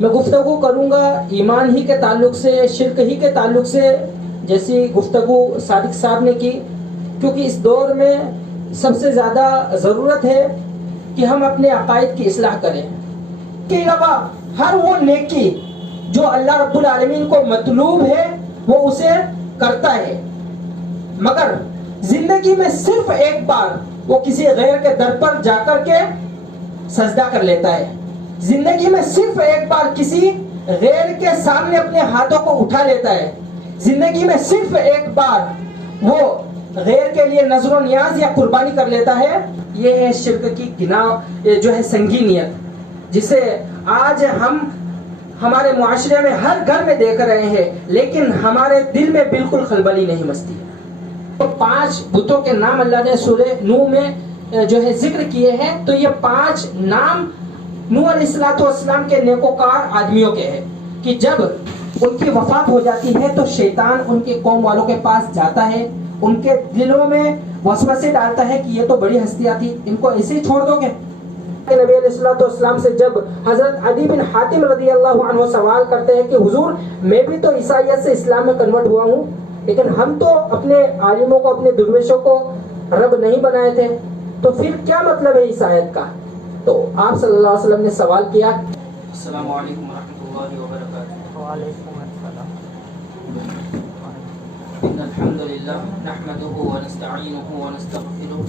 میں گفتگو کروں گا ایمان ہی کے تعلق سے، شرک ہی کے تعلق سے، جیسی گفتگو صادق صاحب نے کی، کیونکہ اس دور میں سب سے زیادہ ضرورت ہے کہ ہم اپنے عقائد کی اصلاح کریں. اس کے علاوہ ہر وہ نیکی جو اللہ رب العالمین کو مطلوب ہے وہ اسے کرتا ہے، مگر زندگی میں صرف ایک بار وہ کسی غیر کے در پر جا کر کے سجدہ کر لیتا ہے. زندگی میں صرف ایک بار کسی غیر کے سامنے اپنے ہاتھوں کو اٹھا لیتا ہے. زندگی میں صرف ایک بار وہ غیر کے لیے نظر و نیاز یا قربانی کر لیتا ہے. یہ ہے شرک کی گناہ، یہ جو ہے سنگینیت، جسے آج ہم ہمارے معاشرے میں ہر گھر میں دیکھ رہے ہیں، لیکن ہمارے دل میں بالکل خلبلی نہیں مچتی. 5 بتوں کے نام اللہ نے سورہ نوح میں جو ہے ذکر کیے ہیں، تو یہ 5 نام نوح علیہ السلام کے نیکوکار آدمیوں کے ہیں کہ جب ان کی وفات ہو جاتی ہے تو شیطان ان کی قوم والوں کے پاس جاتا ہے، ان کے دلوں میں وسوسے ڈالتا ہے کہ یہ تو بڑی ہستیاں تھی، ان کو ایسے ہی چھوڑ دو گے. نبی علیہ السلام سے جب حضرت عدی بن حاتم رضی اللہ عنہ سوال کرتے ہیں کہ حضور میں بھی تو عیسائیت سے اسلام میں کنورٹ ہوا ہوں، لیکن ہم تو اپنے عالموں کو، اپنے درویشوں کو رب نہیں بنائے تھے، تو پھر کیا مطلب ہے عیسائیت کا؟ تو آپ صلی اللہ علیہ وسلم نے سوال کیا. السلام علیکم ورحمۃ اللہ وبرکاتہ. وعلیکم السلام. ان الحمد لله نحمده ونستعينه ونستغفره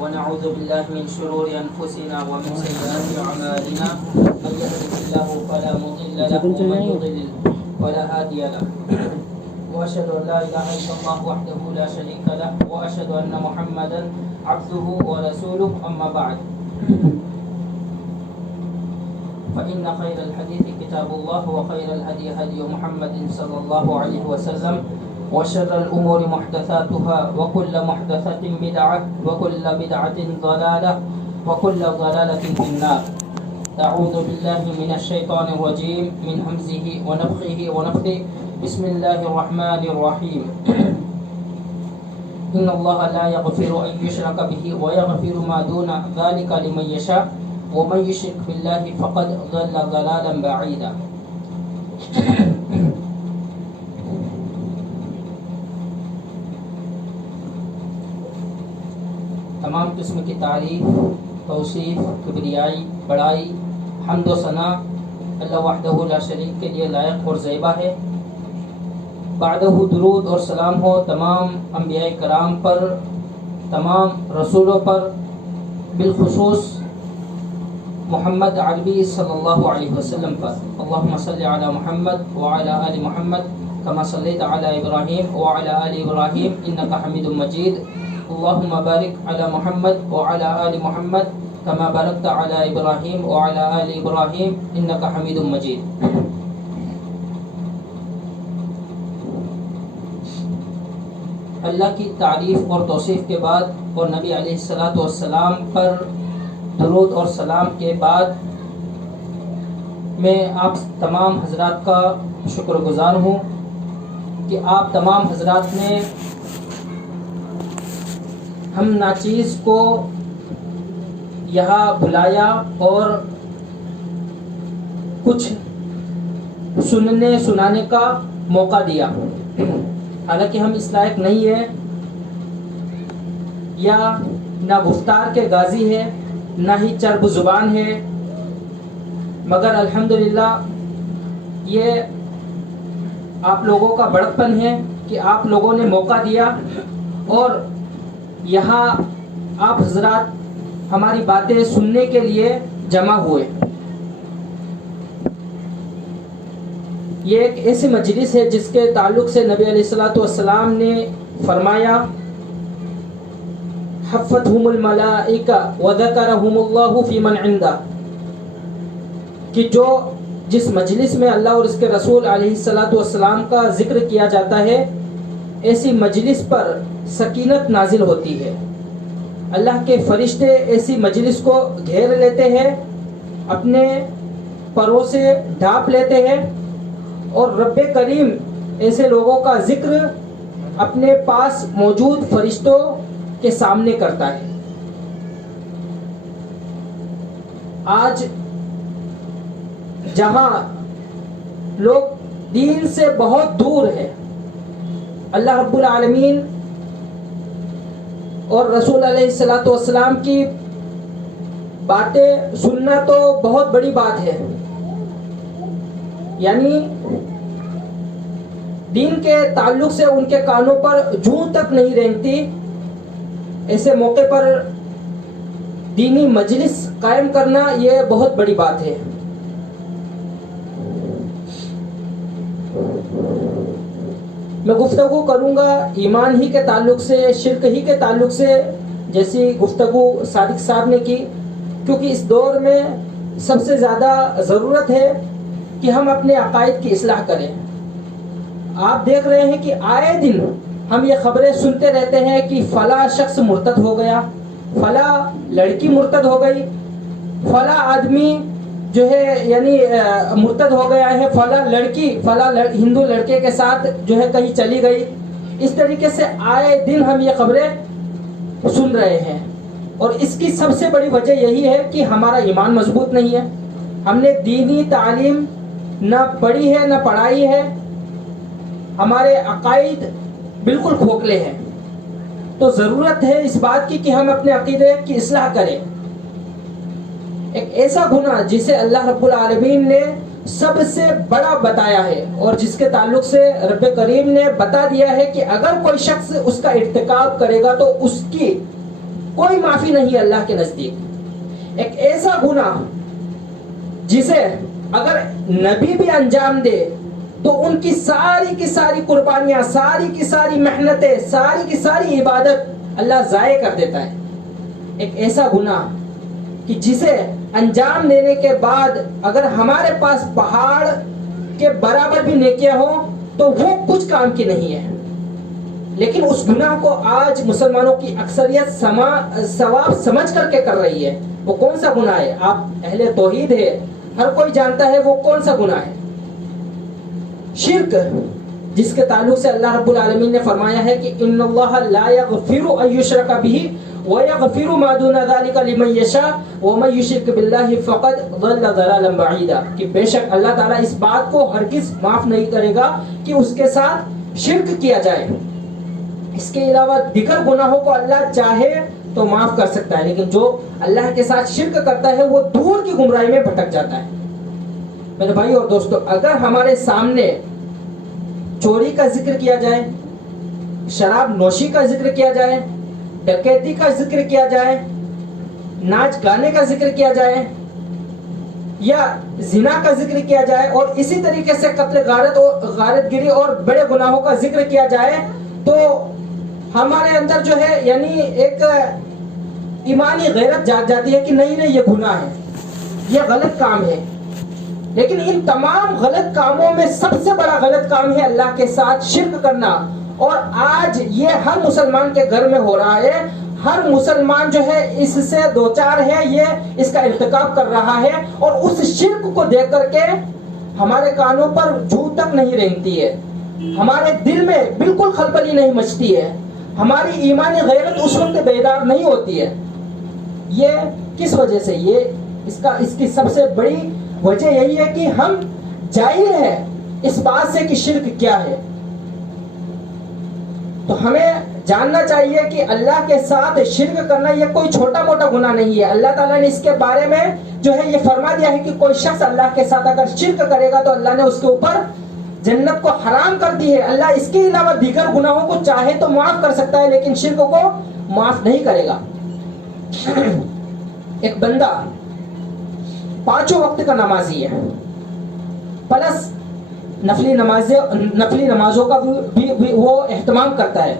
ونعوذ بالله من شرور انفسنا ومن سيئات اعمالنا، من يهده الله فلا مضل له ومن يضلل فلا هادي له. واشهد ان لا اله الا الله وحده لا شريك له واشهد ان محمدا عبده ورسوله. اما بعد، فإن خير الحديث كتاب الله وخير الهدي هدي محمد صلى الله عليه وسلم وشر الأمور محدثاتها وكل محدثة بدعة وكل بدعة ضلالة وكل ضلالة في النار. أعوذ بالله من الشيطان الرجيم من همزه ونفخه ونفثه. بسم الله الرحمن الرحيم. إن الله لا يغفر أن يشرك به ويغفر ما دون ذلك لمن يشاء ومن يشرك بالله فقد ضل ضلالا بعيدا. تمام قسم کی تعریف، توصیف، کبریائی، بڑائی، حمد و ثنا اللہ وحدہ لا شریک کے لیے لائق اور زیبا ہے. بعدہ درود اور سلام ہو تمام انبیاء کرام پر، تمام رسولوں پر، بالخصوص محمد عربی صلی اللہ علیہ وسلم پر. اللہم صلی علی محمد وعلی آل محمد کما صلیت علی ابراہیم وعلی آل ابراہیم انکا حمید مجید. اللہم بارک علی محمد وعلی آل محمد کما بارکت علی ابراہیم وعلی آل ابراہیم انکا حمید مجید. اللہ کی تعریف اور توصیف کے بعد اور نبی علیہ السلام پر درود اور سلام کے بعد میں آپ تمام حضرات کا شکر گزار ہوں کہ آپ تمام حضرات نے ہم ناچیز کو یہاں بلایا اور کچھ سننے سنانے کا موقع دیا. حالانکہ ہم اس لائق نہیں ہیں، یا نہ گفتار کے غازی ہے، نہ ہی چرب زبان ہے، مگر الحمدللہ یہ آپ لوگوں کا بڑکپن ہے کہ آپ لوگوں نے موقع دیا اور یہاں آپ حضرات ہماری باتیں سننے کے لیے جمع ہوئے. یہ ایک ایسی مجلس ہے جس کے تعلق سے نبی علیہ السلام نے فرمایا حفتہم الملائکہ وذکرہم اللہ فی من عندہ، کہ جس مجلس میں اللہ اور اس کے رسول علیہ السلام کا ذکر کیا جاتا ہے، ایسی مجلس پر سکینت نازل ہوتی ہے. اللہ کے فرشتے ایسی مجلس کو گھیر لیتے ہیں، اپنے پروں سے ڈھانپ لیتے ہیں، اور رب کریم ایسے لوگوں کا ذکر اپنے پاس موجود فرشتوں کے سامنے کرتا ہے. آج جہاں لوگ دین سے بہت دور ہیں. اللہ رب العالمین اور رسول علیہ الصلوۃ والسلام کی باتیں سننا تو بہت بڑی بات ہے، یعنی دین کے تعلق سے ان کے کانوں پر جوں تک نہیں رینگتی. ایسے موقع پر دینی مجلس قائم کرنا یہ بہت بڑی بات ہے. میں گفتگو کروں گا ایمان ہی کے تعلق سے، شرک ہی کے تعلق سے، جیسی گفتگو صادق صاحب نے کی، کیونکہ اس دور میں سب سے زیادہ ضرورت ہے کہ ہم اپنے عقائد کی اصلاح کریں. آپ دیکھ رہے ہیں کہ آئے دن ہم یہ خبریں سنتے رہتے ہیں کہ فلاں شخص مرتد ہو گیا، فلاں لڑکی مرتد ہو گئی، فلاں آدمی جو ہے یعنی مرتد ہو گیا ہے، فلاں لڑکی فلاں ہندو لڑکے کے ساتھ جو ہے کہیں چلی گئی. اس طریقے سے آئے دن ہم یہ خبریں سن رہے ہیں، اور اس کی سب سے بڑی وجہ یہی ہے کہ ہمارا ایمان مضبوط نہیں ہے. ہم نے دینی تعلیم نہ پڑھی ہے نہ پڑھائی ہے، ہمارے عقائد بالکل کھوکھلے ہیں. تو ضرورت ہے اس بات کی کہ ہم اپنے عقیدے کی اصلاح کریں. ایک ایسا گناہ جسے اللہ رب العالمین نے سب سے بڑا بتایا ہے، اور جس کے تعلق سے رب کریم نے بتا دیا ہے کہ اگر کوئی شخص اس کا ارتکاب کرے گا تو اس کی کوئی معافی نہیں ہے اللہ کے نزدیک. ایک ایسا گناہ جسے اگر نبی بھی انجام دے تو ان کی ساری قربانیاں، ساری کی ساری محنتیں، ساری کی ساری عبادت اللہ ضائع کر دیتا ہے. ایک ایسا گناہ کہ جسے انجام دینے کے بعد اگر ہمارے پاس پہاڑ کے برابر بھی نیکیاں ہوں تو وہ کچھ کام کی نہیں ہے. لیکن اس گناہ کو آج مسلمانوں کی اکثریت ثواب سمجھ کر کے کر رہی ہے. وہ کون سا گناہ ہے؟ آپ اہل توحید ہے، ہر کوئی جانتا ہے وہ کون سا گناہ ہے. شرک، جس کے تعلق سے اللہ رب العالمین نے فرمایا ہے کہ ان اللہ لا یغفر ان یشرک بہ ویغفر ما دون ذلک لمن یشاء ومن یشرک باللہ فقد ضل ضلالا بعیدا، کہ بے شک اللہ تعالیٰ اس بات کو ہرگز معاف نہیں کرے گا کہ اس کے ساتھ شرک کیا جائے. اس کے علاوہ دیگر گناہوں کو اللہ چاہے تو معاف کر سکتا ہے، لیکن جو اللہ کے ساتھ شرک کرتا ہے وہ دور کی گمراہی میں بھٹک جاتا ہے. میرے بھائی اور دوستو، اگر ہمارے سامنے چوری کا ذکر کیا جائے، شراب نوشی کا ذکر کیا جائے، ڈکیتی کا ذکر کیا جائے، ناچ گانے کا ذکر کیا جائے، یا زنا کا ذکر کیا جائے، اور اسی طریقے سے قتل غارت گری اور بڑے گناہوں کا ذکر کیا جائے، تو ہمارے اندر جو ہے یعنی ایک ایمانی غیرت جاگ جاتی ہے کہ نہیں یہ گناہ ہے، یہ غلط کام ہے. لیکن ان تمام غلط کاموں میں سب سے بڑا غلط کام ہے اللہ کے ساتھ شرک کرنا، اور آج یہ ہر مسلمان کے گھر میں ہو رہا ہے. ہر مسلمان جو ہے اس سے دوچار ہے، یہ اس کا ارتکاب کر رہا ہے، اور اس شرک کو دیکھ کر کے ہمارے کانوں پر جوں تک نہیں رینگتی ہے، ہمارے دل میں بالکل خلبلی نہیں مچتی ہے، ہماری ایمانی غیرت اس وقت بیدار نہیں ہوتی ہے. یہ کس وجہ سے؟ اس کی سب سے بڑی وجہ یہی ہے کہ ہم جاہل ہیں اس بات سے کہ شرک کیا ہے. تو ہمیں جاننا چاہیے کہ اللہ کے ساتھ شرک کرنا یہ کوئی چھوٹا موٹا گناہ نہیں ہے. اللہ تعالیٰ نے اس کے بارے میں جو ہے یہ فرما دیا ہے کہ کوئی شخص اللہ کے ساتھ اگر شرک کرے گا تو اللہ نے اس کے اوپر جنت کو حرام کر دی ہے. اللہ اس کے علاوہ دیگر گناہوں کو چاہے تو معاف کر سکتا ہے، لیکن شرک کو معاف نہیں کرے گا. ایک بندہ 5 وقت کا نمازی ہے، پلس نفلی نمازوں کا بھی وہ اہتمام کرتا ہے،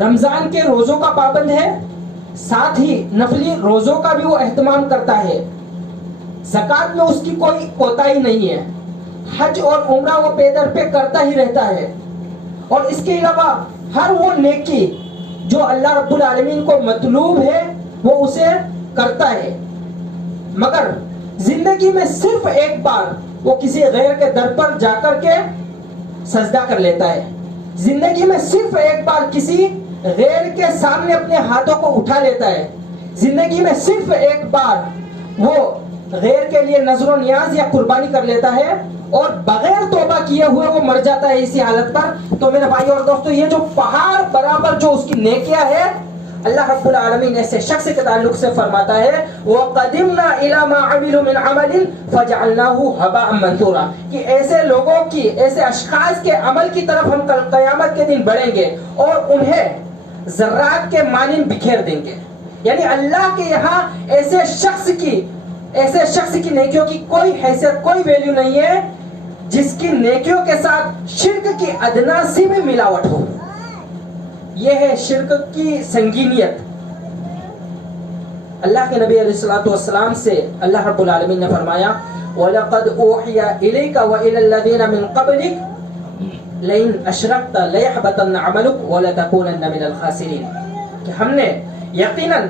رمضان کے روزوں کا پابند ہے، ساتھ ہی نفلی روزوں کا بھی وہ اہتمام کرتا ہے، زکوٰۃ میں اس کی کوئی کوتاہی نہیں ہے، حج اور عمرہ وہ پے در پہ کرتا ہی رہتا ہے، اور اس کے علاوہ ہر وہ نیکی جو اللہ رب العالمین کو مطلوب ہے وہ اسے کرتا ہے. مگر زندگی میں صرف ایک بار وہ کسی غیر کے در پر جا کر کے سجدہ کر لیتا ہے، زندگی میں صرف ایک بار کسی غیر کے سامنے اپنے ہاتھوں کو اٹھا لیتا ہے، زندگی میں صرف ایک بار وہ غیر کے لیے نظر و نیاز یا قربانی کر لیتا ہے اور بغیر توبہ کیے ہوئے وہ مر جاتا ہے اسی حالت پر، تو میرے بھائی اور دوستو یہ جو پہاڑ برابر جو اس کی نیکیاں ہے، اللہ رب العالمین ایسے شخص کے تعلق سے فرماتا ہے وَقَدِمْنَا إِلَى مَا عَمِلُوا مِنْ عَمَلٍ فَجَعَلْنَاهُ هَبَاءً مَنْثُورًا، کہ ایسے لوگوں کی، ایسے اشخاص کے عمل کی طرف ہم کل قیامت کے دن بڑھیں گے اور انہیں ذرات کے مانند بکھیر دیں گے. یعنی اللہ کے یہاں ایسے شخص کی نیکیوں کی کوئی حیثیت، کوئی ویلیو نہیں ہے جس کی نیکیوں کے ساتھ شرک کی ادنا سی بھی ملاوٹ ہو. یہ ہے شرک کی سنگینیت. اللہ کے نبی علیہ الصلوۃ والسلام سے اللہ رب العالمین نے فرمایا وَلَقَدْ أُوحِيَ إِلَيْكَ وَإِلَى الَّذِينَ مِنْ قَبْلِكَ لَئِنْ أَشْرَكْتَ لَيَحْبَطَنَّ عَمَلُكَ وَلَتَكُونَنَّ مِنَ الْخَاسِرِينَ، کہ ہم نے یقیناً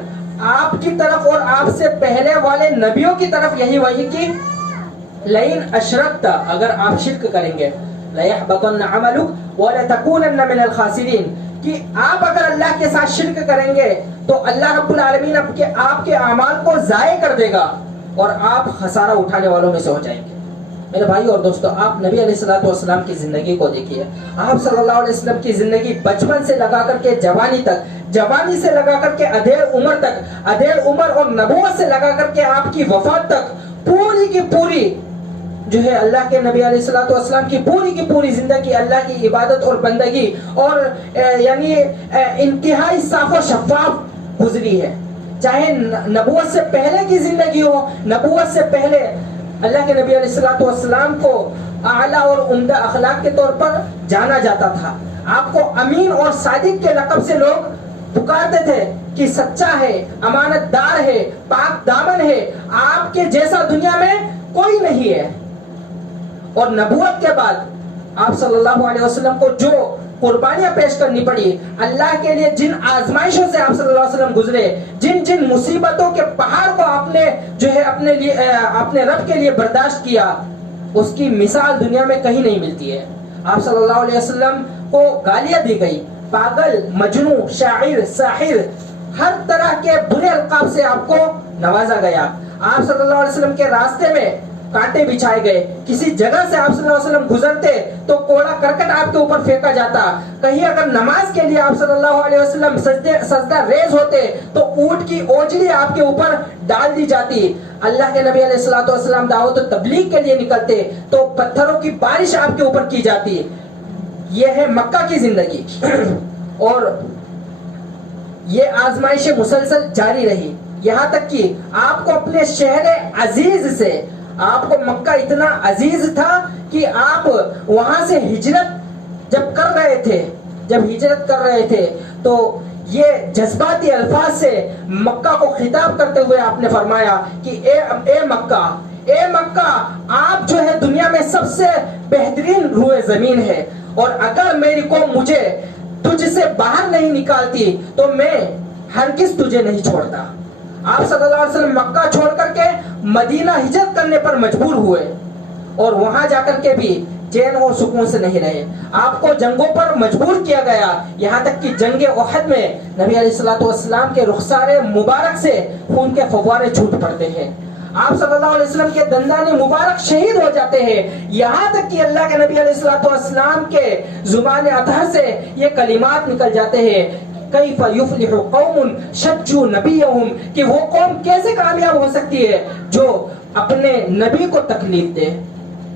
آپ کی طرف اور آپ سے پہلے والے نبیوں کی طرف یہی وحی کی لَئِنْ أَشْرَكْتَ، اگر آپ شرک کریں گے لَيَحْبَطَنَّ عَمَلُكَ وَلَتَكُونَنَّ مِنَ الْخَاسِرِينَ، کہ آپ اگر اللہ کے ساتھ شرک کریں گے تو اللہ رب العالمین آپ کے اعمال کو ضائع کر دے گا اور آپ خسارہ اٹھانے والوں میں سے ہو جائیں گے. میرے بھائی اور دوستو، آپ نبی علیہ الصلوۃ والسلام کی زندگی کو دیکھیے. آپ صلی اللہ علیہ وسلم کی زندگی بچپن سے لگا کر کے جوانی تک، جوانی سے لگا کر کے ادھیڑ عمر تک، ادھیڑ عمر اور نبوت سے لگا کر کے آپ کی وفات تک پوری کی پوری جو ہے اللہ کے نبی علیہ الصلوۃ والسلام کی پوری زندگی اللہ کی عبادت اور بندگی اور یعنی انتہائی صاف و شفاف گزری ہے. چاہے نبوت سے پہلے کی زندگی ہو، نبوت سے پہلے اللہ کے نبی علیہ الصلوۃ والسلام کو اعلیٰ اور عمدہ اخلاق کے طور پر جانا جاتا تھا. آپ کو امین اور صادق کے لقب سے لوگ پکارتے تھے کہ سچا ہے، امانت دار ہے، پاک دامن ہے، آپ کے جیسا دنیا میں کوئی نہیں ہے. اور نبوت کے بعد آپ صلی اللہ علیہ وسلم کو جو قربانیاں پیش کرنی پڑی، اللہ کے لیے جن آزمائشوں سے آپ صلی اللہ علیہ وسلم گزرے، جن مصیبتوں کے پہاڑ کو آپ نے جو ہے اپنے رب کے لیے برداشت کیا، اس کی مثال دنیا میں کہیں نہیں ملتی ہے. آپ صلی اللہ علیہ وسلم کو گالیاں دی گئی، پاگل، مجنون، شاعر، ساحر، ہر طرح کے برے القاب سے آپ کو نوازا گیا. آپ صلی اللہ علیہ وسلم کے راستے میں کانٹے بچھائے گئے، کسی جگہ سے آپ صلی اللہ علیہ وسلم گزرتے تو کوڑا کرکٹ آپ کے اوپر پھینکا جاتا، کہیں اگر نماز کے لیے آپ صلی اللہ علیہ وسلم سجدہ ریز ہوتے تو اونٹ کی اوجڑی آپ کے اوپر ڈال دی جاتی. اللہ کے نبی علیہ الصلوۃ والسلام دعوت و تبلیغ کے لیے نکلتے تو پتھروں کی بارش آپ کے اوپر کی جاتی. یہ ہے مکہ کی زندگی اور یہ آزمائشیں مسلسل جاری رہی، یہاں تک کہ آپ کو اپنے شہر عزیز سے، آپ کو مکہ اتنا عزیز تھا کہ آپ وہاں سے ہجرت جب کر رہے تھے تو یہ جذباتی الفاظ سے مکہ کو خطاب کرتے ہوئے آپ نے فرمایا کہ اے مکہ، آپ جو ہے دنیا میں سب سے بہترین روئے زمین ہے، اور اگر میری قوم مجھے تجھ سے باہر نہیں نکالتی تو میں ہرگز تجھے نہیں چھوڑتا. آپ صلی اللہ علیہ وسلم مکہ چھوڑ کر کے مدینہ ہجرت کرنے پر مجبور ہوئے اور وہاں جا کر کے بھی چین اور سکون سے نہیں رہے. آپ کو جنگوں پر مجبور کیا گیا، یہاں تک کہ جنگ احد میں نبی علیہ الصلوۃ والسلام کے رخسار مبارک سے خون کے فوارے چھوٹ پڑتے ہیں. آپ صلی اللہ علیہ وسلم کے دندان مبارک شہید ہو جاتے ہیں، یہاں تک کہ اللہ کے نبی علیہ الصلوۃ والسلام کے زبان اطہر سے یہ کلمات نکل جاتے ہیں کیف یفلح قوم شجوا نبیہم، کہ وہ قوم کیسے کامیاب ہو سکتی ہے جو اپنے نبی کو تکلیف دے.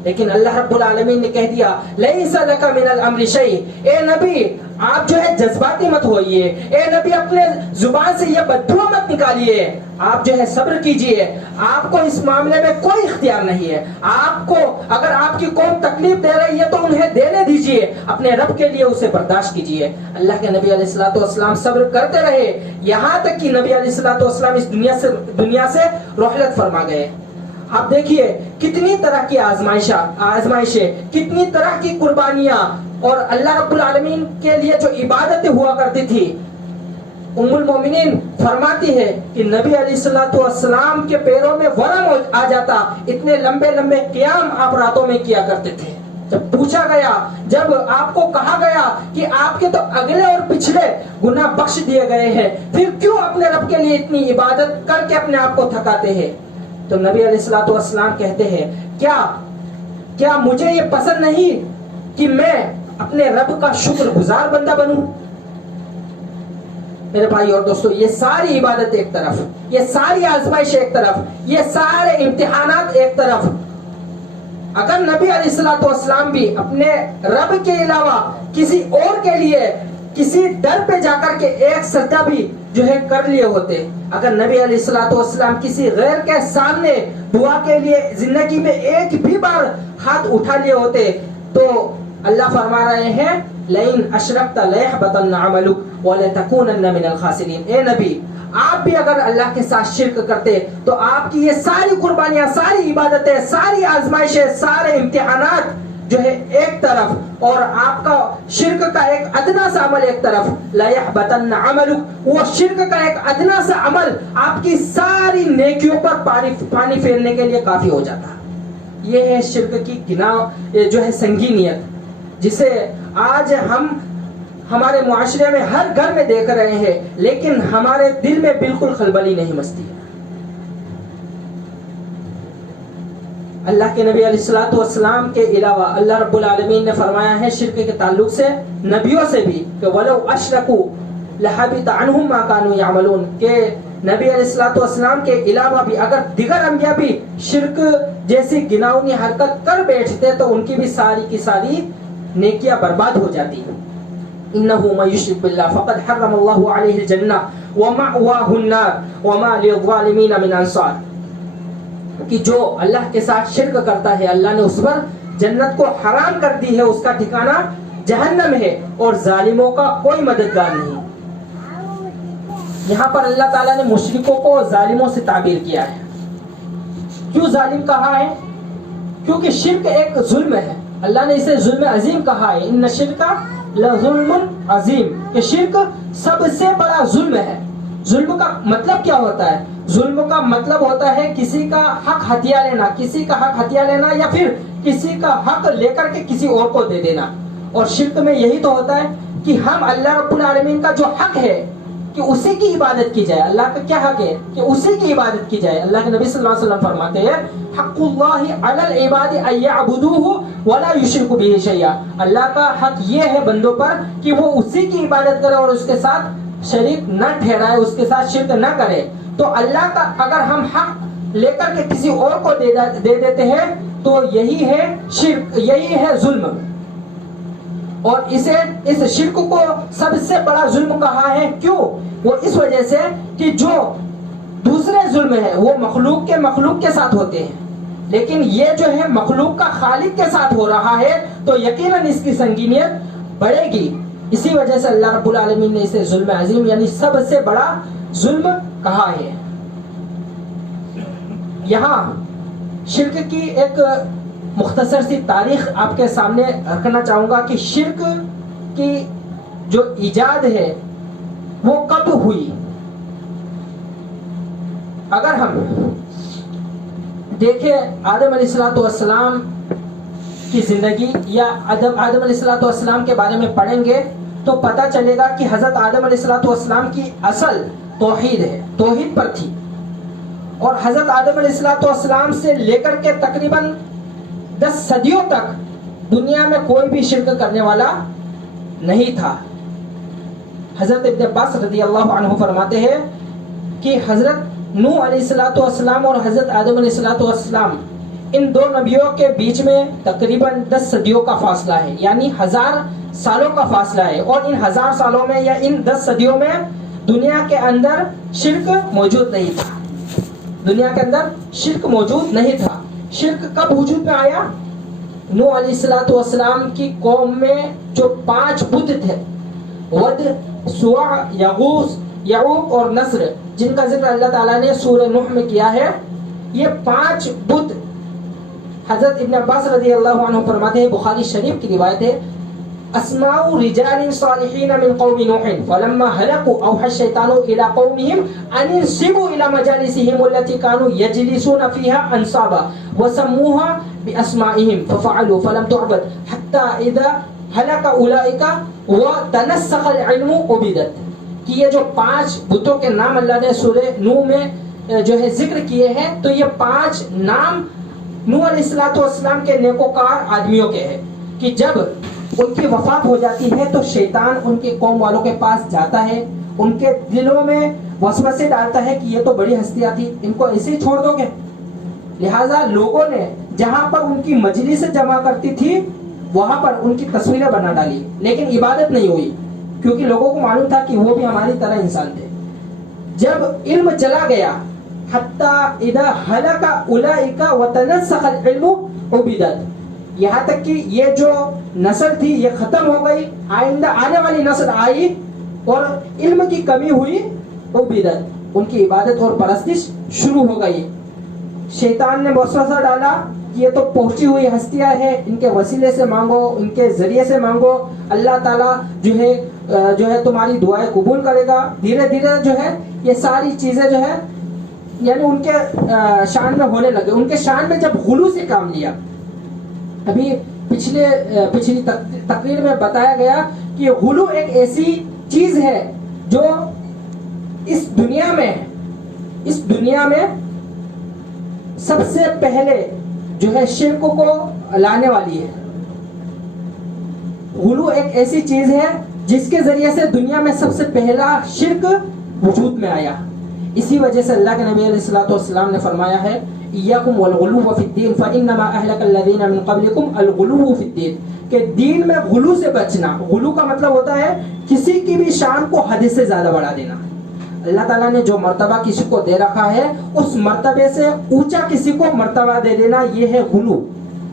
لیکن اللہ رب العالمین نے کہہ دیا لیس لک من الامر شیء، اے نبی آپ جو ہے جذباتی مت ہوئیے، اے نبی اپنے زبان سے یہ بددعا مت نکالیے، آپ جو ہے صبر کیجئے، آپ کو اس معاملے میں کوئی اختیار نہیں ہے. آپ کو اگر آپ کی قوم تکلیف دے رہی ہے تو انہیں دینے دیجئے، اپنے رب کے لیے اسے برداشت کیجئے. اللہ کے نبی علیہ الصلوۃ والسلام صبر کرتے رہے، یہاں تک کہ نبی علیہ الصلوۃ والسلام اس دنیا سے رحلت فرما گئے. آپ دیکھیے کتنی طرح کی آزمائشیں، کتنی طرح کی قربانیاں، اور اللہ رب العالمین کے لیے جو عبادتیں ہوا کرتی تھی. ام المومنین فرماتی ہے کہ نبی علیہ الصلوۃ والسلام کے پیروں میں ورم آ جاتا، اتنے لمبے لمبے قیام آپ راتوں میں کیا کرتے تھے. جب پوچھا گیا، جب آپ کو کہا گیا کہ آپ کے تو اگلے اور پچھلے گناہ بخش دیے گئے ہیں، پھر کیوں اپنے رب کے لیے اتنی عبادت کر کے اپنے آپ کو تھکاتے ہیں؟ تو نبی علیہ الصلوۃ والسلام کہتے ہیں کیا مجھے یہ پسند نہیں کہ میں اپنے رب کا شکر گزار بندہ بنوں؟ میرے بھائی اور دوستو، یہ ساری عبادت ایک طرف، یہ ساری آزمائش ایک طرف، یہ سارے امتحانات ایک طرف، اگر نبی علیہ الصلوۃ والسلام بھی اپنے رب کے علاوہ کسی اور کے لیے کسی در پہ جا کر کے ایک سجدہ بھی جو ہے کر لیے ہوتے، اگر نبی علیہ الصلوۃ والسلام کسی غیر کے سامنے دعا کے لیے زندگی میں ایک بھی بار ہاتھ اٹھا لیے ہوتے، تو اللہ فرما رہے ہیں لئن اشرکت لیحبطن عملک ولتکونن من الخاسرین۔ اے نبی، آپ بھی اگر اللہ کے ساتھ شرک کرتے تو آپ کی یہ ساری قربانیاں، ساری عبادتیں، ساری آزمائشیں، سارے امتحانات جو ہے ایک طرف، اور آپ کا شرک کا ایک ادنا سا عمل ایک طرف، لیحبطن عملک، وہ شرک کا ایک ادنا سا عمل آپ کی ساری نیکیوں پر پانی پھیرنے کے لیے کافی ہو جاتا۔ یہ ہے شرک کی گناہ جو ہے سنگینیت، جسے آج ہم ہمارے معاشرے میں ہر گھر میں دیکھ رہے ہیں، لیکن ہمارے دل میں بالکل خلبلی نہیں مچتی ہے۔ اللہ کے نبی علیہ الصلوۃ والسلام کے علاوہ اللہ رب العالمین نے فرمایا ہے شرک کے تعلق سے نبیوں سے بھی کہ وَلَوْ أَشْرَكُوا لَحَبِطَ عَنْهُمْ مَا كَانُوا يَعْمَلُونَ، کہ نبی علیہ الصلوۃ والسلام کے علاوہ بھی اگر دیگر انبیاء بھی شرک جیسی گناہونی حرکت کر بیٹھتے تو ان کی بھی ساری کی ساری نیکیاں برباد ہو جاتی ہیں۔ إِنَّهُ مَن يُشْرِكْ بِاللَّهِ فَقَدْ حَرَّمَ اللَّهُ عَلَيْهِ الْجَنَّةَ وَمَأْوَاهُ النَّارُ وَمَا لِلظَّالِمِينَ مِنْ أَنصَارٍ، کہ جو اللہ کے ساتھ شرک کرتا ہے اللہ نے اس پر جنت کو حرام کر دی ہے، اس کا ٹھکانہ جہنم ہے، اور ظالموں کا کوئی مددگار نہیں۔ یہاں پر اللہ تعالیٰ نے مشرکوں کو ظالموں سے تعبیر کیا ہے۔ کیوں ظالم کہا ہے؟ کیونکہ شرک ایک ظلم ہے، اللہ نے اسے ظلم عظیم کہا ہے، ان الشرک لظلم عظیم، کہ شرک سب سے بڑا ظلم ہے۔ ظلم کا مطلب کیا ہوتا ہے؟ ظلم کا مطلب ہوتا ہے کسی کا حق ہتھیا لینا، کسی کا حق ہتھیا لینا، یا پھر کسی کا حق لے کر کے کسی اور کو دے دینا۔ اور شرک میں یہی تو ہوتا ہے کہ ہم اللہ رب العالمین کا جو حق ہے کہ اسی کی عبادت کی جائے۔ اللہ کا کیا حق ہے کہ اسی کی عبادت کی جائے۔ اللہ کے نبی صلی اللہ علیہ وسلم فرماتے ہیں حق اللہ علی العباد ان یعبدوہ ولا یشرکوا بہ شیئا، اللہ کا حق یہ ہے بندوں پر کہ وہ اسی کی عبادت کرے اور اس کے ساتھ شریک نہ ٹھہرائے، اس کے ساتھ شرک نہ کرے۔ تو اللہ کا اگر ہم حق لے کر کے کسی اور کو دے دیتے ہیں تو یہی ہے شرک، یہی ہے ظلم۔ اور اس شرک کو سب سے بڑا ظلم کہا ہے۔ کیوں؟ وہ اس وجہ سے کہ جو دوسرے ظلم ہے وہ مخلوق کے ساتھ ہوتے ہیں، لیکن یہ جو ہے مخلوق کا خالق کے ساتھ ہو رہا ہے تو یقیناً اس کی سنگینیت بڑھے گی۔ اسی وجہ سے اللہ رب العالمین نے اسے ظلم عظیم یعنی سب سے بڑا ظلم کہا ہے۔ یہاں شرک کی ایک مختصر سی تاریخ آپ کے سامنے رکھنا چاہوں گا کہ شرک کی جو ایجاد ہے وہ کب ہوئی۔ اگر ہم دیکھیں آدم علیہ السلام کی زندگی یا آدم علیہ السلام کے بارے میں پڑھیں گے تو پتہ چلے گا کہ حضرت آدم علیہ السلام کی اصل توحید ہے، توحید پر تھی، اور حضرت آدم علیہ السلام سے لے کر کے تقریباً 10 صدیوں تک دنیا میں کوئی بھی شرک کرنے والا نہیں تھا۔ حضرت ابن عباس رضی اللہ عنہ فرماتے ہیں کہ حضرت نوح علیہ السلام اور حضرت آدم علیہ السلام ان دو نبیوں کے بیچ میں تقریباً 10 صدیوں کا فاصلہ ہے، یعنی 1000 سالوں کا فاصلہ ہے، اور ان 1000 سالوں میں یا ان 10 صدیوں میں دنیا کے اندر شرک موجود نہیں تھا۔ دنیا کے اندر شرک موجود نہیں تھا۔ شرک کب وجود میں آیا؟ نوح علیہ السلام کی قوم میں جو 5 بت تھے، ود، سواع، یغوث، یعوق اور نصر، جن کا ذکر اللہ تعالیٰ نے سورہ نوح میں کیا ہے، یہ 5 بت حضرت ابن عباس رضی اللہ عنہ فرماتے ہیں، بخاری شریف کی روایت ہے، اسماء رجال صالحین من قوم نوح فلما هلكوا اوحى الشيطان الى قومهم ان انصبوا الى مجالسهم التي كانوا يجلسون فيها انصابا وسموها باسمائهم ففعلوا فلم تعبد حتى اذا هلك اولئك وتنسخ العلم عبدت۔ کہ یہ جو 5 بتوں کے نام اللہ نے سورہ نوح میں جو ہے ذکر کیے ہیں تو یہ 5 نام نوح علیہ السلام کے نیکوکار آدمیوں کے ہیں کہ جب ان کی وفات ہو جاتی ہے تو شیطان ان کی قوم والوں کے پاس جاتا ہے، ان کے دلوں میں وسوسے ڈالتا ہے کہ یہ تو بڑی ہستیاں تھی، ان کو ایسے ہی چھوڑ دو گے؟ لہٰذا لوگوں نے جہاں پر ان کی مجلس جمع کرتی تھی وہاں پر ان کی تصویریں بنا ڈالی، لیکن عبادت نہیں ہوئی کیونکہ لوگوں کو معلوم تھا کہ وہ بھی ہماری طرح انسان تھے۔ جب علم چلا گیا حتی اذا ہلک اولئک وتنسخ العلم عبدت، یہاں تک کہ یہ جو نسل تھی یہ ختم ہو گئی، آئندہ آنے والی نسل آئی اور علم کی کمی ہوئی، عبدت ان کی عبادت اور پرستش شروع ہو گئی۔ شیطان نے وسوسہ ڈالا کہ یہ تو پہنچی ہوئی ہستیاں ہیں، ان کے وسیلے سے مانگو، ان کے ذریعے سے مانگو، اللہ تعالیٰ جو ہے تمہاری دعائیں قبول کرے گا۔ دھیرے دھیرے جو ہے یہ ساری چیزیں جو ہے یعنی ان کے شان میں ہونے لگے، ان کے شان میں جب غلو سے کام لیا۔ ابھی پچھلی تقریر میں بتایا گیا کہ غلو ایک ایسی چیز ہے جو اس دنیا میں سب سے پہلے جو ہے شرک کو لانے والی ہے۔ غلو ایک ایسی چیز ہے جس کے ذریعے سے دنیا میں سب سے پہلا شرک وجود میں آیا۔ اسی وجہ سے اللہ کے نبی علیہ الصلوۃ والسلام نے فرمایا ہے ایاکم والغلو فی الدین فانما اہلک الذین من قبلکم الغلو فی الدین، کہ دین میں غلو سے بچنا۔ غلو کا مطلب ہوتا ہے کسی کی بھی شان کو حد سے زیادہ بڑھا دینا۔ اللہ تعالیٰ نے جو مرتبہ کسی کو دے رکھا ہے اس مرتبے سے اونچا کسی کو مرتبہ دے دینا، یہ ہے غلو۔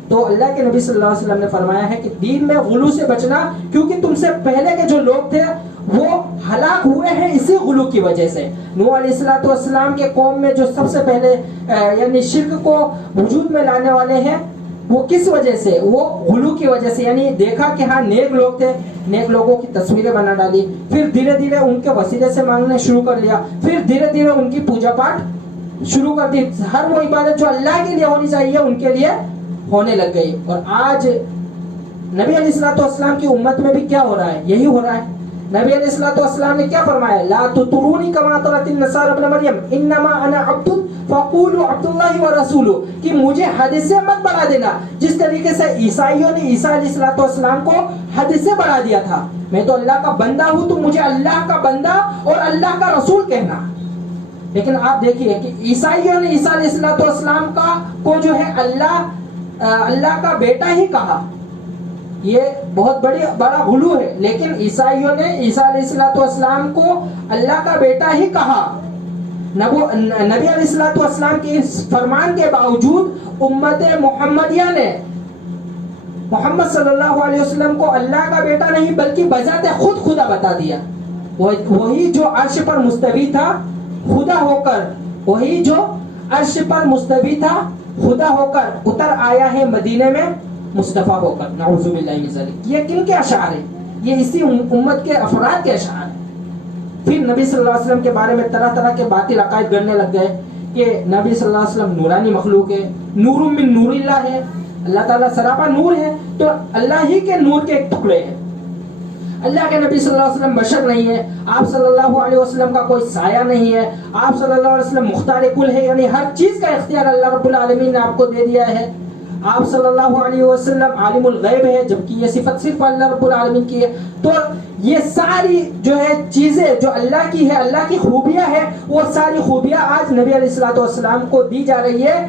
تو اللہ کے نبی صلی اللہ علیہ وسلم نے فرمایا ہے کہ دین میں غلو سے بچنا، کیونکہ تم سے پہلے کے جو لوگ تھے وہ ہلاک ہوئے ہیں اسی غلو کی وجہ سے۔ نوح علیہ السلام کے قوم میں جو سب سے پہلے یعنی شرک کو وجود میں لانے والے ہیں وہ کس وجہ سے؟ وہ غلو کی وجہ سے، یعنی دیکھا کہ ہاں نیک لوگ تھے، نیک لوگوں کی تصویریں بنا ڈالی، پھر دھیرے دھیرے ان کے وسیلے سے مانگنا شروع کر لیا، پھر دھیرے دھیرے ان کی پوجا پاٹ شروع کر دی، ہر وہ عبادت جو اللہ کے لیے ہونی چاہیے ان کے لیے ہونے لگ گئی۔ اور آج نبی علیہ السلام کی امت میں بھی کیا ہو رہا ہے؟ یہی ہو رہا ہے۔ نبی علیہ السلام نے کیا فرمایا؟ لا تطرونی کما طرت النصارى ابن مریم انما انا عبد فقولوا عبد اللہ ورسولہ، کہ مجھے حد سے مت بڑھا دینا جس طریقے سے عیسائیوں نے عیسیٰ علیہ السلام کو حد سے بڑھا دیا تھا۔ میں تو اللہ کا بندہ ہوں، تو مجھے اللہ کا بندہ اور اللہ کا رسول کہنا۔ لیکن آپ دیکھیے کہ عیسائیوں نے عیسیٰ علیہ السلام کو جو ہے اللہ کا بیٹا ہی کہا، یہ بہت بڑا غلو ہے۔ لیکن عیسائیوں نے عیسیٰ علیہ السلام کو اللہ کا بیٹا ہی کہا۔ نبی علیہ السلام کے فرمان کے باوجود امت محمدیہ نے محمد صلی اللہ علیہ وسلم کو اللہ کا بیٹا نہیں بلکہ بذات خود خدا بتا دیا۔ وہی جو عرش پر مستوی تھا خدا ہو کر، وہی جو عرش پر مستوی تھا خدا ہو کر اتر آیا ہے مدینے میں مصطفیٰ ہو کر۔ نعوذ باللہ من ذلک۔ یہ کن کے اشعار ہیں؟ یہ اسی امت کے افراد کے اشعار ہیں۔ پھر نبی صلی اللہ علیہ وسلم کے بارے میں طرح طرح کے باطل عقائد گڑنے لگ گئے کہ نبی صلی اللہ علیہ وسلم نورانی مخلوق ہے، نور من نور اللہ ہے، اللہ تعالیٰ سراپا نور ہے، تو اللہ ہی کے نور کے ایک ٹکڑے ہیں۔ اللہ کے نبی صلی اللہ علیہ وسلم بشر نہیں ہے، آپ صلی اللہ علیہ وسلم کا کوئی سایہ نہیں ہے، آپ صلی اللہ علیہ وسلم مختار کل ہے، یعنی ہر چیز کا اختیار اللہ رب العالمین نے آپ کو دے دیا ہے۔ آپ صلی اللہ علیہ وسلم عالم الغیب ہے، جبکہ یہ صفت صرف اللہ رب العالمین کی ہے۔ تو یہ ساری جو ہے چیزیں جو اللہ کی ہے، اللہ کی خوبیاں ہیں، وہ ساری خوبیاں آج نبی علیہ السلام کو دی جا رہی ہے۔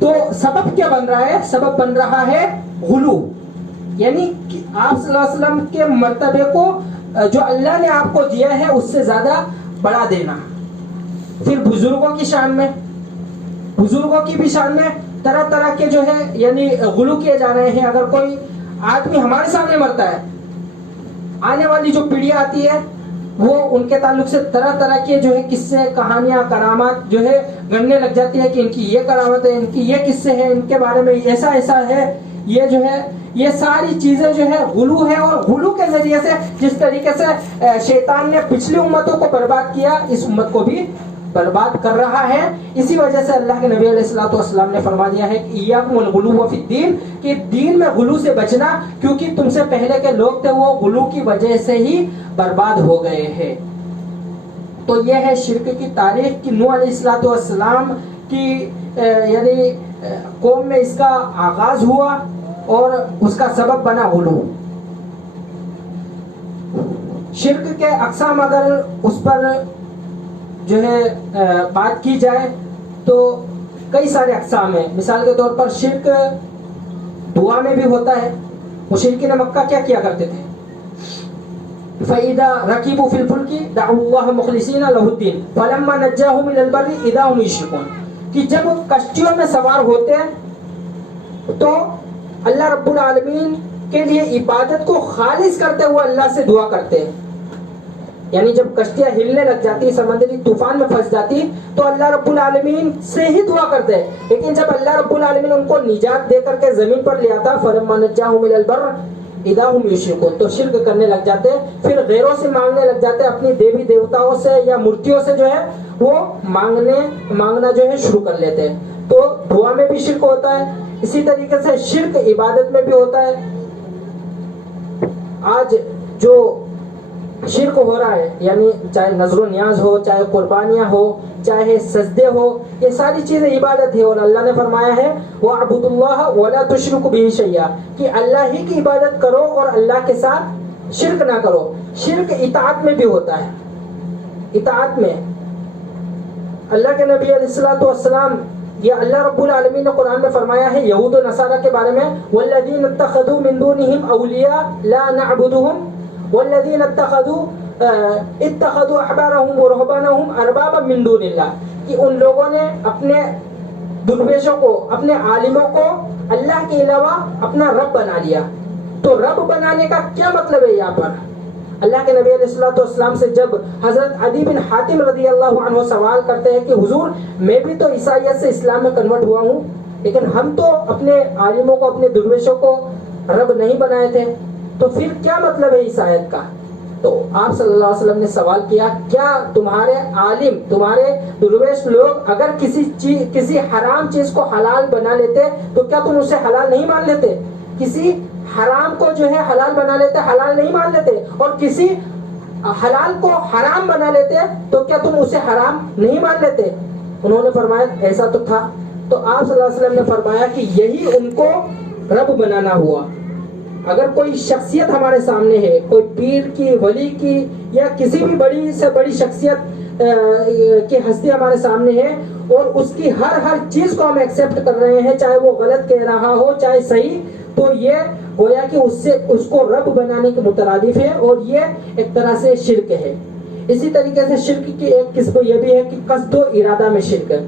تو سبب کیا بن رہا ہے؟ سبب بن رہا ہے غلو، یعنی کہ آپ صلی اللہ علیہ وسلم کے مرتبے کو جو اللہ نے آپ کو دیا ہے اس سے زیادہ بڑھا دینا۔ پھر بزرگوں کی شان میں، بزرگوں کی بھی شان میں طرح طرح کے جو ہے یعنی غلو کیے جا رہے ہیں۔ اگر کوئی آدمی ہمارے سامنے مرتا ہے، آنے والی جو پیڑھی آتی ہے وہ ان کے تعلق سے طرح طرح کے جو ہے قصے، کہانیاں، کرامات جو ہے گڑنے لگ جاتی ہے کہ ان کی یہ کرامت ہے، ان کی یہ قصے ہیں، ان کے بارے میں ایسا ایسا ہے۔ یہ جو ہے یہ ساری چیزیں جو ہے غلو ہے، اور غلو کے ذریعے سے جس طریقے سے شیطان نے پچھلی امتوں کو برباد کیا، اس امت کو بھی برباد کر رہا ہے۔ اسی وجہ سے اللہ کے نبی علیہ السلام نے فرما دیا ہے کہ ایاکم والغلو فی الدین، کہ دین میں غلو سے بچنا، کیونکہ تم سے پہلے کے لوگ تھے وہ غلو کی وجہ سے ہی برباد ہو گئے ہیں۔ تو یہ ہے شرک کی تاریخ کہ نوح علیہ السلام کی یعنی قوم میں اس کا آغاز ہوا اور اس کا سبب بنا غلو. شرک کے اقسام اگر اس پر جو ہے بات کی جائے تو کئی سارے اقسام ہیں. مثال کے طور پر شرک دعا میں بھی ہوتا ہے. مشرکین مکہ کیا کیا کرتے تھے؟ فَإِذَا رَكِبُوا فِي الْفُلْكِ دَعُوا اللَّهَ مُخْلِصِينَ لَهُ الدِّينَ فَلَمَّا نَجَّاهُمْ إِلَى الْبَرِّ إِذَا هُمْ يُشْرِكُونَ. کہ جب کشتیوں میں سوار ہوتے ہیں تو اللہ رب العالمین کے لیے عبادت کو خالص کرتے ہوئے اللہ سے دعا کرتے ہیں. یعنی جب کشتیاں ہلنے لگ جاتی، سمندری طوفان میں پھنس جاتی تو اللہ رب العالمین سے ہی دعا کرتے ہیں. لیکن جب اللہ رب العالمین ان کو نجات دے کر کے زمین پر لے آتا فَلَمَّا نَجَّاهُمْ إِلَى الْبَرِّ اِذَا هُمْ يُشْرِكُونَ، تو شرک کرنے لگ جاتے، پھر غیروں سے مانگنے لگ جاتے، اپنی دیوی دیوتاؤں سے یا مورتیوں سے جو ہے وہ مانگنا جو ہے شروع کر لیتے. تو دعا میں بھی شرک ہوتا ہے. اسی طریقے سے شرک عبادت میں بھی ہوتا ہے. آج جو شرک ہو رہا ہے یعنی چاہے نظر و نیاز ہو، چاہے قربانیاں ہو، چاہے سجدے ہو، یہ ساری چیزیں عبادت ہے. اور اللہ نے فرمایا ہے وَاعْبُدُوا اللَّهَ وَلَا تُشْرِكُوا بِهِ شَيْئًا، کہ اللہ ہی کی عبادت کرو اور اللہ کے ساتھ شرک نہ کرو. شرک اطاعت میں بھی ہوتا ہے. اطاعت میں اللہ کے نبی علیہ السلام یا اللہ رب العالمین نے قرآن میں فرمایا ہے یہود و نصارہ کے بارے میں وَالَّذِينَ اتَّخَذُوا مِن دُونِهِمْ أَوْلِيَاءَ لَا نَعْبُدُهُمْ وَالَّذِينَ اتَّخَذُوا أَحْبَارَهُمْ وَرُهْبَانَهُمْ أَرْبَابًا مِن دُونِ اللَّهِ، کہ ان لوگوں نے اپنے درویشوں کو، اپنے عالموں کو اللہ کے علاوہ اپنا رب بنا لیا. تو رب بنانے کا کیا مطلب ہے؟ یہاں پر اللہ کے نبی علیہ السلام سے جب حضرت عدی بن حاتم رضی اللہ عنہ سوال کرتے ہیں کہ حضور میں بھی تو عیسائیت سے اسلام میں کنورٹ ہوا ہوں، لیکن ہم تو اپنے عالموں کو، اپنے درویشوں کو رب نہیں بنائے تھے، تو پھر کیا مطلب ہے عیسائیت کا؟ تو آپ صلی اللہ علیہ وسلم نے سوال کیا کیا تمہارے عالم، تمہارے درویش لوگ اگر کسی حرام چیز کو حلال بنا لیتے تو کیا تم اسے حلال نہیں مان لیتے؟ کسی حرام کو جو ہے حلال بنا لیتے، حلال نہیں مان لیتے، اور کسی حلال کو حرام بنا لیتے تو کیا تم اسے حرام نہیں مان لیتے؟ انہوں نے فرمایا ایسا تو تھا. تو آپ صلی اللہ علیہ وسلم نے فرمایا کہ یہی ان کو رب بنانا ہوا. اگر کوئی شخصیت ہمارے سامنے ہے، کوئی پیر کی، ولی کی، یا کسی بھی بڑی سے بڑی شخصیت کی ہستی ہمارے سامنے ہے اور اس کی ہر چیز کو ہم ایکسیپٹ کر رہے ہیں، چاہے وہ غلط کہہ رہا ہو چاہے صحیح، تو یہ گویا کہ اس کو رب بنانے کے مترادف ہے اور یہ ایک طرح سے شرک ہے. اسی طریقے سے شرک کی ایک قسم یہ بھی ہے کہ قصد و ارادہ میں شرک ہے.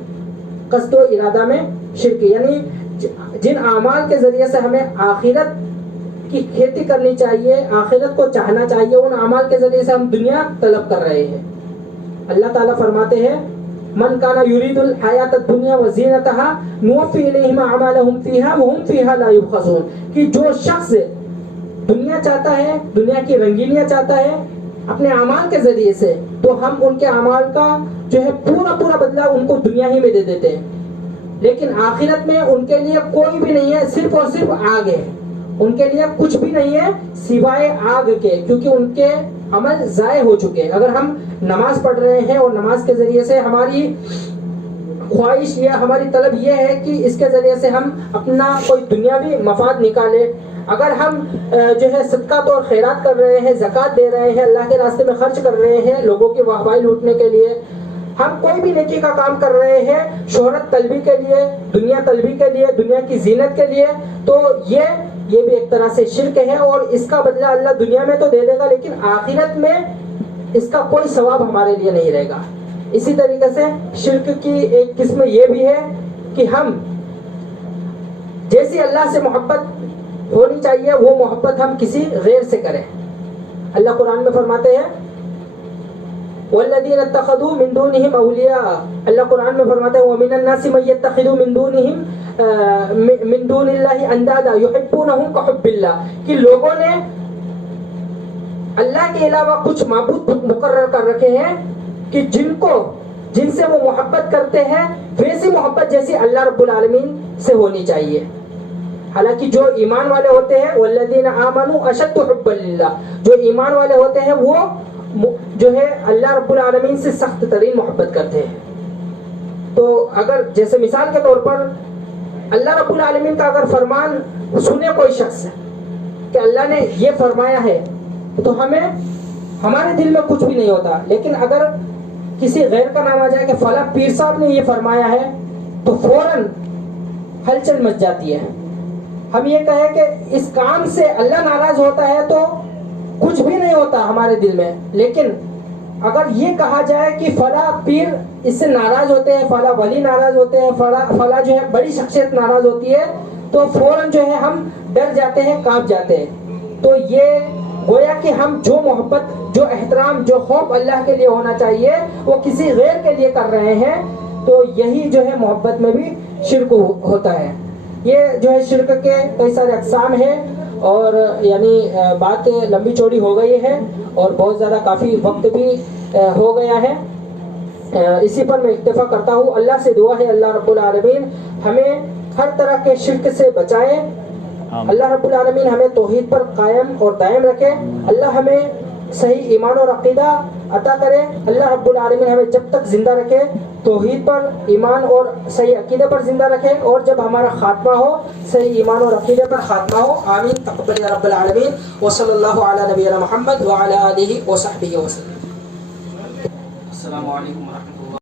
قصد و ارادہ میں شرک یعنی جن اعمال کے ذریعے سے ہمیں آخرت کی کھیتی کرنی چاہیے، آخرت کو چاہنا چاہیے، ان اعمال کے ذریعے سے ہم دنیا طلب کر رہے ہیں. اللہ تعالیٰ فرماتے ہیں من کان یرید الحیات الدنیا وزینتها نوفی الیہم اعمالهم فیہا وہم فیہا لا یبخسون، کہ جو شخص دنیا چاہتا ہے، دنیا کی رنگینیاں چاہتا ہے اپنے اعمال کے ذریعے سے، تو ہم ان کے اعمال کا جو ہے پورا بدلہ ان کو دنیا ہی میں دے دیتے ہیں. لیکن آخرت میں ان کے لیے کوئی بھی نہیں ہے، صرف اور صرف آگ ہے. ان کے لیے کچھ بھی نہیں ہے سوائے آگ کے، کیونکہ ان کے عمل ضائع ہو چکے ہیں. اگر ہم نماز پڑھ رہے ہیں اور نماز کے ذریعے سے ہماری خواہش یا ہماری طلب یہ ہے کہ اس کے ذریعے سے ہم اپنا کوئی دنیاوی مفاد نکالیں، اگر ہم جو ہے صدقات اور خیرات کر رہے ہیں، زکوٰۃ دے رہے ہیں، اللہ کے راستے میں خرچ کر رہے ہیں لوگوں کی واہوائی لوٹنے کے لیے، ہم کوئی بھی نیکی کا کام کر رہے ہیں شہرت طلبی کے لیے، دنیا طلبی کے لیے، دنیا کی زینت کے لیے، تو یہ بھی ایک طرح سے شرک ہے اور اس کا بدلہ اللہ دنیا میں تو دے دے گا لیکن آخرت میں اس کا کوئی ثواب ہمارے لیے نہیں رہے گا. اسی طریقے سے شرک کی ایک قسم یہ بھی ہے کہ ہم جیسی اللہ سے محبت ہونی چاہیے وہ محبت ہم کسی غیر سے کریں. اللہ قرآن میں فرماتے ہیں وَالَّذِينَ اتَّخَذُوا مِن دُونِهِمْ أَوْلِيَاءَ، اللہ قرآن میں فرماتے ہیں وَمِنَ النَّاسِ مَن يَتَّخِذُ مِن دُونِ اللَّهِ أَندَادًا يُحِبُّونَهُمْ كَحُبِّ اللَّهِ، کہ لوگوں نے اللہ کے علاوہ کچھ معبود مقرر کر رکھے ہیں کہ جن سے وہ محبت کرتے ہیں ویسی محبت جیسی اللہ رب العالمین سے ہونی چاہیے. حالانکہ جو ایمان والے ہوتے ہیں والذین آمنوا اشد حبا للہ، جو ایمان والے ہوتے ہیں وہ جو ہے اللہ رب العالمین سے سخت ترین محبت کرتے ہیں. تو اگر جیسے مثال کے طور پر اللہ رب العالمین کا اگر فرمان سنے کوئی شخص کہ اللہ نے یہ فرمایا ہے تو ہمارے دل میں کچھ بھی نہیں ہوتا. لیکن اگر کسی غیر کا نام آ جائے کہ فلاں پیر صاحب نے یہ فرمایا ہے تو فوراً ہلچل مچ جاتی ہے. ہم یہ کہیں کہ اس کام سے اللہ ناراض ہوتا ہے تو کچھ بھی نہیں ہوتا ہمارے دل میں. لیکن اگر یہ کہا جائے کہ فلاں پیر اس سے ناراض ہوتے ہیں, فلاں ولی ناراض ہوتے ہیں, فلاں جو ہے بڑی شخصیت ناراض ہوتی ہے, تو فوراً جو ہے ہم ڈر جاتے ہیں, کانپ جاتے ہیں. تو یہ گویا کہ ہم جو محبت, جو احترام, جو خوف اللہ کے لیے ہونا چاہیے وہ کسی غیر کے لیے کر رہے ہیں. تو یہی جو ہے محبت میں بھی شرک ہوتا ہے. یہ جو ہے شرک کے کئی سارے اقسام ہیں, اور یعنی بات لمبی چوڑی ہو گئی ہے اور بہت زیادہ کافی وقت بھی ہو گیا ہے. اسی پر میں اکتفا کرتا ہوں. اللہ سے دعا ہے اللہ رب العالمین ہمیں ہر طرح کے شرک سے بچائے. اللہ رب العالمین ہمیں توحید پر قائم اور دائم رکھے. اللہ ہمیں صحیح ایمان اور عقیدہ عطا کرے. اللہ رب العالمین ہمیں جب تک زندہ رکھے توحید پر, ایمان اور صحیح عقیدے پر زندہ رکھے, اور جب ہمارا خاتمہ ہو صحیح ایمان اور عقیدے پر خاتمہ ہو. آمین تقبل یا رب العالمین. وصلی اللہ علی نبینا محمد وعلی آلہ وصحبہ وسلم. السلام علیکم ورحمۃ اللہ.